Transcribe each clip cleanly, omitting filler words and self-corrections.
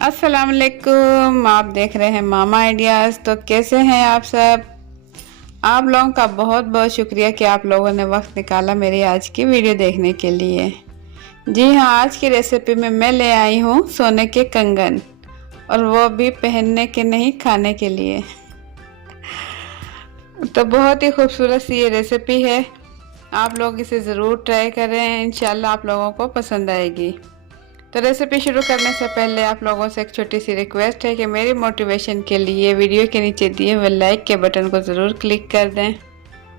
अस्सलाम वालेकुम। आप देख रहे हैं मामा आइडियाज़। तो कैसे हैं आप सब? आप लोगों का बहुत बहुत शुक्रिया कि आप लोगों ने वक्त निकाला मेरी आज की वीडियो देखने के लिए। जी हाँ, आज की रेसिपी में मैं ले आई हूँ सोने के कंगन, और वो भी पहनने के नहीं, खाने के लिए। तो बहुत ही खूबसूरत सी ये रेसिपी है। आप लोग इसे ज़रूर ट्राई करें, इंशाल्लाह आप लोगों को पसंद आएगी। तो रेसिपी शुरू करने से पहले आप लोगों से एक छोटी सी रिक्वेस्ट है कि मेरी मोटिवेशन के लिए वीडियो के नीचे दिए हुए लाइक के बटन को ज़रूर क्लिक कर दें।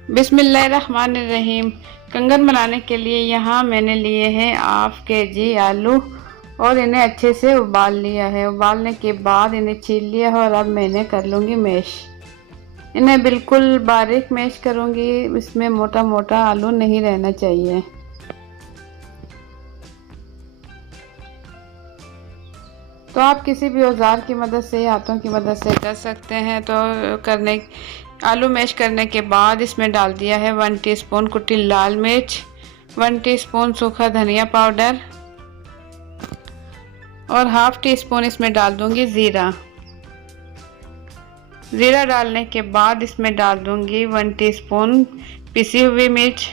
बिस्मिल्लाहिर्रहमानिर्रहीम। कंगन बनाने के लिए यहाँ मैंने लिए हैं हाफ केजी आलू, और इन्हें अच्छे से उबाल लिया है। उबालने के बाद इन्हें छील लिया है, और अब मैं इन्हें कर लूँगी मैश। इन्हें बिल्कुल बारीक मैश करूँगी, इसमें मोटा मोटा आलू नहीं रहना चाहिए। तो आप किसी भी औजार की मदद से, हाथों की मदद से कर सकते हैं। तो आलू मैश करने के बाद इसमें डाल दिया है 1 टीस्पून कुटी लाल मिर्च, 1 टीस्पून सूखा धनिया पाउडर, और हाफ टी स्पून इसमें डाल दूंगी ज़ीरा। ज़ीरा डालने के बाद इसमें डाल दूंगी 1 टीस्पून पिसी हुई मिर्च,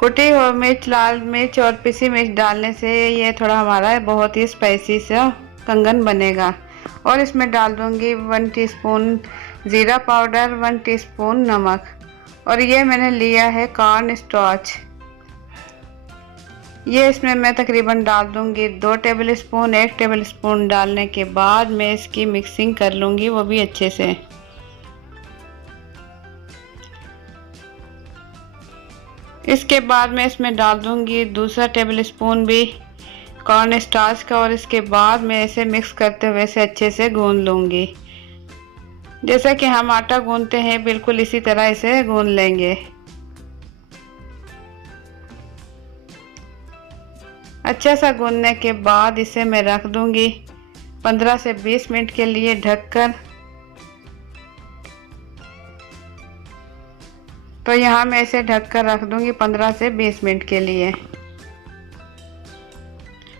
कुटी हुई मिर्च, लाल मिर्च और पिसी मिर्च डालने से ये थोड़ा हमारा बहुत ही स्पाइसी सा कंगन बनेगा। और इसमें डाल दूंगी 1 टीस्पून ज़ीरा पाउडर, 1 टीस्पून नमक, और ये मैंने लिया है कॉर्न स्टार्च। ये इसमें मैं तकरीबन डाल दूंगी 2 टेबलस्पून। 1 टेबलस्पून डालने के बाद मैं इसकी मिक्सिंग कर लूँगी, वो भी अच्छे से। इसके बाद मैं इसमें डाल दूंगी दूसरा टेबलस्पून भी कॉर्न स्टार्च का, और इसके बाद मैं इसे मिक्स करते हुए इसे अच्छे से गूंद लूँगी। जैसा कि हम आटा गूंदते हैं बिल्कुल इसी तरह इसे गूंद लेंगे। अच्छा सा गूंदने के बाद इसे मैं रख दूंगी 15 से 20 मिनट के लिए ढककर। तो यहाँ मैं इसे ढककर रख दूंगी 15 से 20 मिनट के लिए।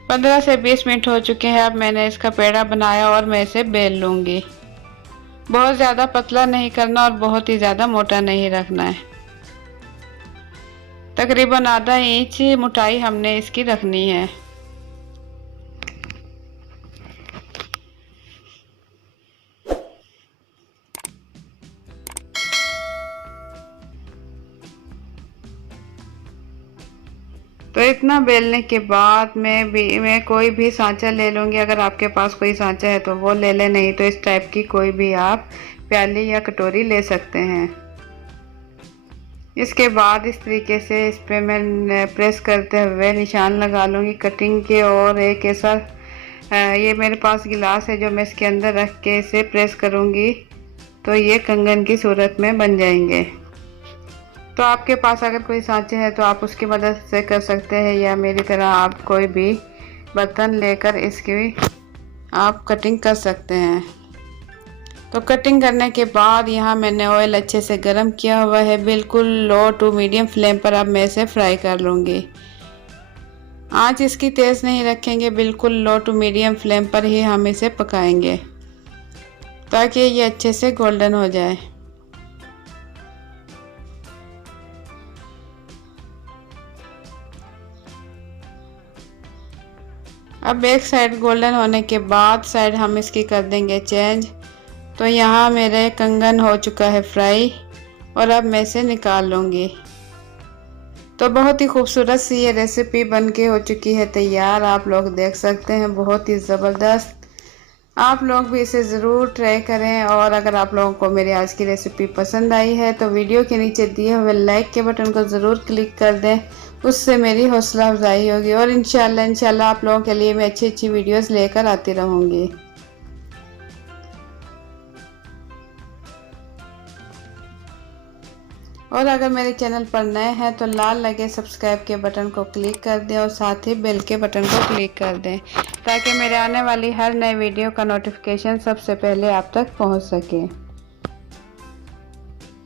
15 से 20 मिनट हो चुके हैं। अब मैंने इसका पेड़ा बनाया और मैं इसे बेल लूँगी। बहुत ज़्यादा पतला नहीं करना और बहुत ही ज़्यादा मोटा नहीं रखना है। तकरीबन आधा इंच मोटाई हमने इसकी रखनी है। तो इतना बेलने के बाद मैं कोई भी सांचा ले लूँगी। अगर आपके पास कोई सांचा है तो वो ले लें, नहीं तो इस टाइप की कोई भी आप प्याली या कटोरी ले सकते हैं। इसके बाद इस तरीके से इस पर मैं प्रेस करते हुए निशान लगा लूँगी कटिंग के। और एक ऐसा ये मेरे पास गिलास है जो मैं इसके अंदर रख के इसे प्रेस करूँगी, तो ये कंगन की सूरत में बन जाएंगे। तो आपके पास अगर कोई सांचे है तो आप उसकी मदद से कर सकते हैं, या मेरी तरह आप कोई भी बर्तन लेकर इसकी आप कटिंग कर सकते हैं। तो कटिंग करने के बाद यहाँ मैंने ऑयल अच्छे से गर्म किया हुआ है। बिल्कुल लो टू मीडियम फ्लेम पर अब मैं इसे फ्राई कर लूँगी। आंच इसकी तेज़ नहीं रखेंगे, बिल्कुल लो टू मीडियम फ्लेम पर ही हम इसे पकाएंगे ताकि ये अच्छे से गोल्डन हो जाए। अब एक साइड गोल्डन होने के बाद साइड हम इसकी कर देंगे चेंज। तो यहाँ मेरे कंगन हो चुका है फ्राई, और अब मैं इसे निकाल लूँगी। तो बहुत ही खूबसूरत सी ये रेसिपी बनके हो चुकी है तैयार। आप लोग देख सकते हैं, बहुत ही ज़बरदस्त। आप लोग भी इसे ज़रूर ट्राई करें। और अगर आप लोगों को मेरी आज की रेसिपी पसंद आई है तो वीडियो के नीचे दिए हुए लाइक के बटन को ज़रूर क्लिक कर दें, उससे मेरी हौसला अफजाई होगी। और इंशाल्लाह आप लोगों के लिए मैं अच्छी अच्छी वीडियोस लेकर आती रहूँगी। और अगर मेरे चैनल पर नए हैं तो लाल लगे सब्सक्राइब के बटन को क्लिक कर दें, और साथ ही बेल के बटन को क्लिक कर दें ताकि मेरे आने वाली हर नए वीडियो का नोटिफिकेशन सबसे पहले आप तक पहुंच सके।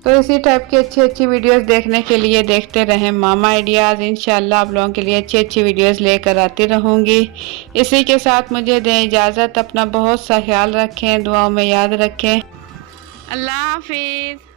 तो इसी टाइप की अच्छी अच्छी वीडियोस देखने के लिए देखते रहें मामा आइडियाज़। इंशाल्लाह आप लोगों के लिए अच्छी अच्छी वीडियोस लेकर आती रहूँगी। इसी के साथ मुझे दें इजाज़त। अपना बहुत सा ख्याल रखें, दुआओं में याद रखें। अल्लाह हाफिज़।